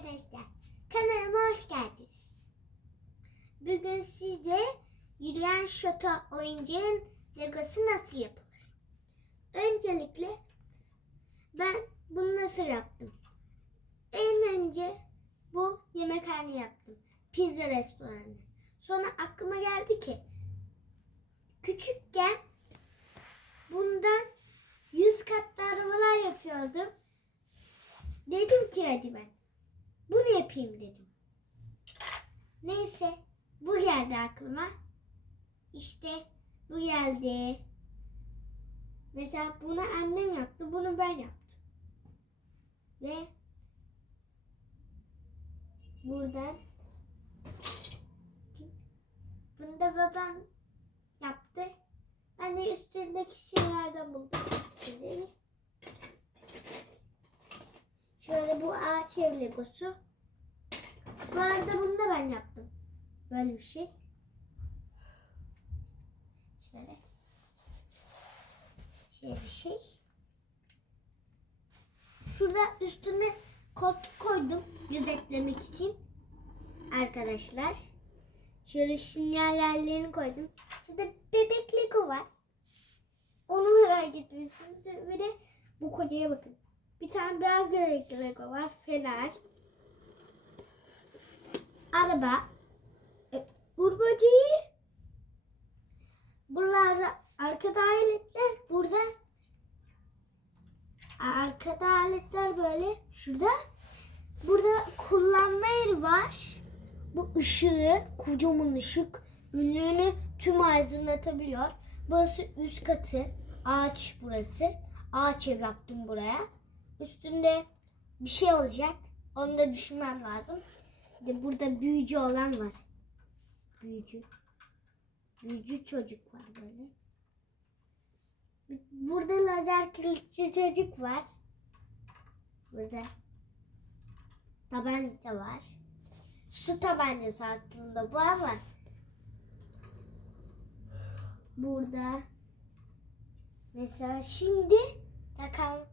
arkadaşlar. Kanalıma hoş geldiniz. Bugün size yürüyen şato oyuncağın legosu nasıl yapılır? Öncelikle ben bunu nasıl yaptım? En önce bu yemekhane yaptım. Pizza restoranı. Sonra aklıma geldi ki küçükken bundan yüz katlı arabalar yapıyordum. Dedim ki hadi ben bunu yapayım dedim. Neyse bu geldi aklıma. İşte bu geldi. Mesela bunu annem yaptı, bunu ben yaptım. Ve buradan bunu da babam yaptı. Ben de üstündeki şeylerden buldum. Şimdi Şöyle ev legosu. Bu arada bunu da ben yaptım. Böyle bir şey. Şöyle. Şöyle bir şey. Şurada üstüne koltuk koydum gözetlemek için. Arkadaşlar. Şöyle sinyallerini koydum. Şurada bebek lego var. Onu merak etmişsiniz. Bir de bu kocaya bakın. Bir tane daha gerekli Lego var. Fener. Araba. E, Urbacıyı. Buralarda arkada aletler. Burada arkada aletler böyle. Şurada. Burada kullanma yeri var. Bu ışığı, kocaman ışık ünlüğünü tüm aydınlatabiliyor. Burası üst katı. Ağaç burası. Ağaç ev yaptım buraya üstünde bir şey olacak. Onu da düşünmem lazım. De burada büyücü olan var. Büyücü. Büyücü çocuk var böyle. Burada lazer kılıççı çocuk var. Burada tabanca var. Su tabancası aslında bu ama burada mesela şimdi bakalım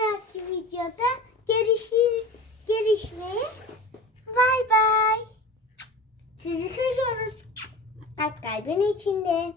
dahaki videoda görüşür, görüşmeye bay bay. Sizi seviyoruz. Bak kalbin içinde.